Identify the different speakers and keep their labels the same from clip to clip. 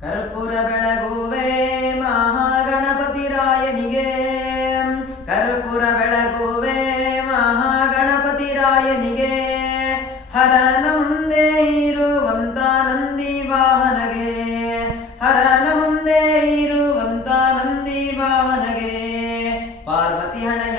Speaker 1: ಕರ್ಪೂರ ಬೆಳಗುವೆ ಮಹಾಗಣಪತಿ ರಾಯನಿಗೆ ಕರ್ಪೂರ ಬೆಳಗುವೆ ಮಹಾಗಣಪತಿ ರಾಯನಿಗೆ ಹರನ ಮುಂದೆ ಇರುವಂತ ನಂದಿ ವಾಹನಗೆ. ಹರನ ಮುಂದೆ ಇರುವಂತ ನಂದಿ ವಾಹನಗೆ. ಪಾರ್ವತಿ ಹಣಯ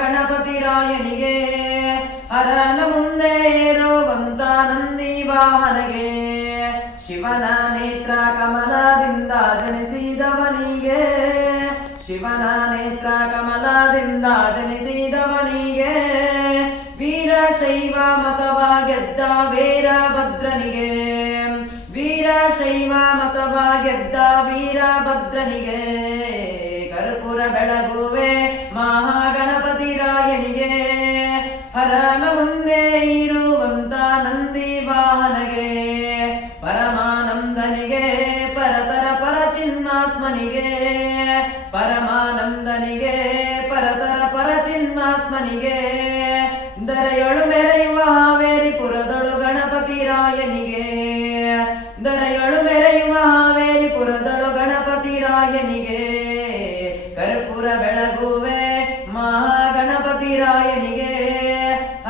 Speaker 1: ಬೆಳಗುವೆ ಅರನ ಮುಂದೆ ಇರುವಂತ ನಂದಿ ವಾಹನಗೆ ಶಿವನ ನೇತ್ರ ಕಮಲದಿಂದ ಜನಿಸಿದವನಿಗೆ ಶಿವನ ನೇತ್ರ ಕಮಲದಿಂದ ಜನಿಸಿದವನಿಗೆ ವೀರಶೈವ ಮತವ ಗೆದ್ದ ವೀರಭದ್ರನಿಗೆ ವೀರಶೈವ ಮತವ ಗೆದ್ದ ವೀರಭದ್ರನಿಗೆ ಕರ್ಪೂರ ಬೆಳಗುವೆ ಮಹಾಗಣಪತಿ ರಾಯನಿಗೆ ಹರನ ಮುಂದೆ ಇರುವಂತ ನಂದಿ ವಾಹನಗೆ, ಪರಮಾನಂದನಿಗೆ ಪರತರ ಪರಚಿನ್ಮಾತ್ಮನಿಗೆ ಪರಮಾನಂದನಿಗೆ ಪರತರ ಪರಚಿನ್ಮಾತ್ಮನಿಗೆ ದರೆಯೊಳು ಮೆರೆಯುವ ಹಾವೇರಿ ಪುರದೊಳು ಗಣಪತಿ ರಾಯನಿಗೆ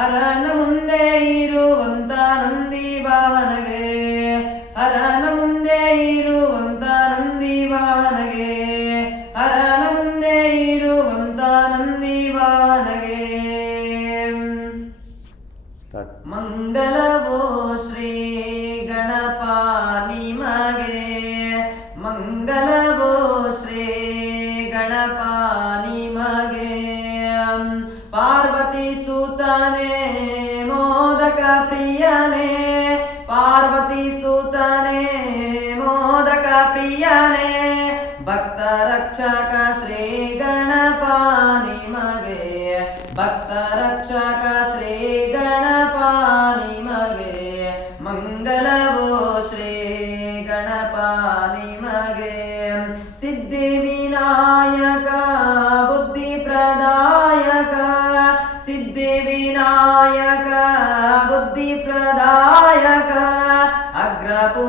Speaker 1: ಹರನ ಮುಂದೆ ಇರುವಂತ ನಂದಿ ವಾಹನಗೆ. ಹರನ ಮುಂದೆ ಇರುವಂತ ನಂದಿ ವಾಹನಗೆ. ಹರನ ಮುಂದೆ ಇರುವಂತ ನಂದಿ ವಾಹನಗೆ. ಮಂಗಲವೋ ಶ್ರೀ ಗಣಪ ನಿಮಗೆ ಮಂಗಲವೋ ಸೂತನೇ ಮೋದಕ ಪ್ರಿಯನೇ, ಪಾರ್ವತಿ ಸೂತನೇ ಮೋದಕ ಪ್ರಿಯನೇ, ಭಕ್ತ ರಕ್ಷಕ ಶ್ರೀ ಗಣಪ ನಿಮಗೆ ಭಕ್ತ ರಕ್ಷಕ ಶ್ರೀ ಗಣಪ ನಿಮಗೆ ಮಂಗಲವೋ ಶ್ರೀ ಗಣಪ ನಿಮಗೆ ಸಿದ್ಧಿ ವಿನಾಯಕ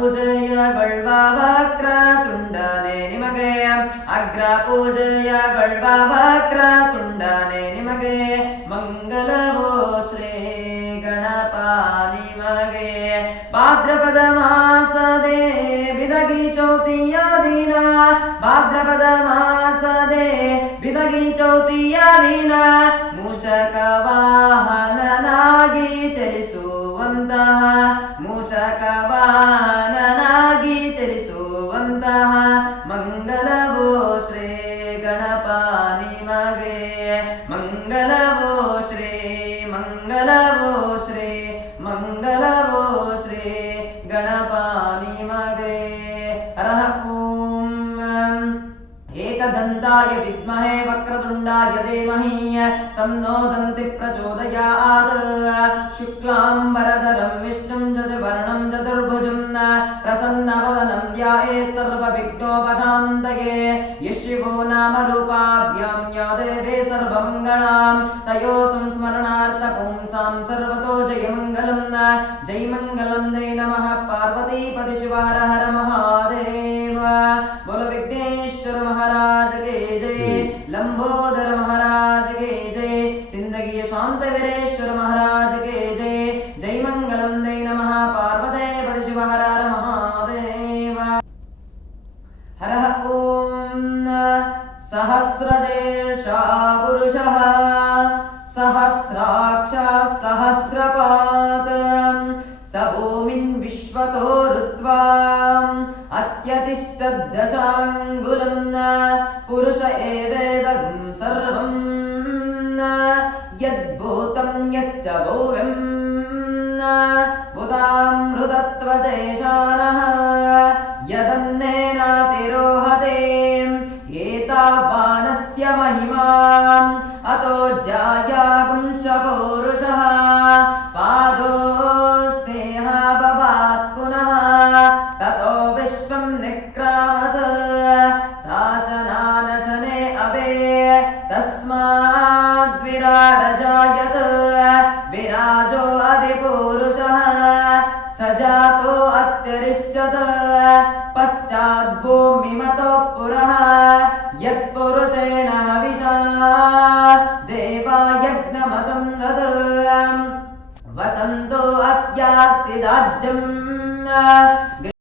Speaker 1: ಅಗ್ರ ಗಳ್ವಾ ವಕ್ರ ತುಂಡನೆ ನಿಮಗೆ. ಅಗ್ರ ಪೂಜೆಯ ವಕ್ರ ತುಂಡನೆ ನಿಮಗೆ. ಮಂಗಲವೋ ಶ್ರೀ ಗಣಪ ನಿಮಗೆ. ಭಾದ್ರಪದ ಮಾಸದೆ ಬಿದಗಿ ಚೌತಿಯ ದಿನ. ಭಾದ್ರಪದ ಮಾಸದೆ ಬಿದಗಿ ಚೌತಿಯ ದಿನ. ಮೂಷಕ ವಾಹನನಾಗಿ ಚಲಿಸುವಂತಹ ಮೂಷಕ ವಾಹನನಾಗಿ മംഗളവോ ശ്രീ മംഗളവോ ശ്രീ ഗണപാനി മകേ റഹൂം ഏകദന്തായ വിദ്മഹേ വക്രതുണ്ടായ ധീമഹീയ തന്നോ ദന്തി പ്രചോദയാത്. ശുക്ലാംബരധരം വിഷ്ണും ചതുവർണം ചതുർഭുജം പ്രസന്നവദനം ധ്യായേ സർവവിഘ്നോപശാന്തയേ सर्वविघ्नोपशान्तये यः शिवो नाम रूपाभ्यां या देवे सर्वमङ्गलां तयोः संस्मरणार्थपुंसां सर्वतो जयमङ्गलं जयमङ्गलं जय नमः पार्वतीपति शिव हर हर महादेव बोल विघ्नेश्वर महाराज के जय लंबोदर महाराज के हरः ॐ सहस्रदेशा पुरुषः सहस्राक्ष सहस्रपात् स भूमिन् विश्वतो ऋत्वा अत्यतिष्ठद्दशाङ्गुलं पुरुष एवेदगुं सर्वं यद्भूतं यच्च भूयम् भूतामृतत्वशेषानः वानस्य महिमाम्। अतो जायागुं शपौरुषः पादो स्नेह बवात् पुनः। ततो विश्वं निक्रामत् शासनानशने अवे तस्माद्विराडजायत विराजो यत्पुरुषेण हविषा देवायज्ञमतं तत् वसन्तो अस्यास्ति राज्यम्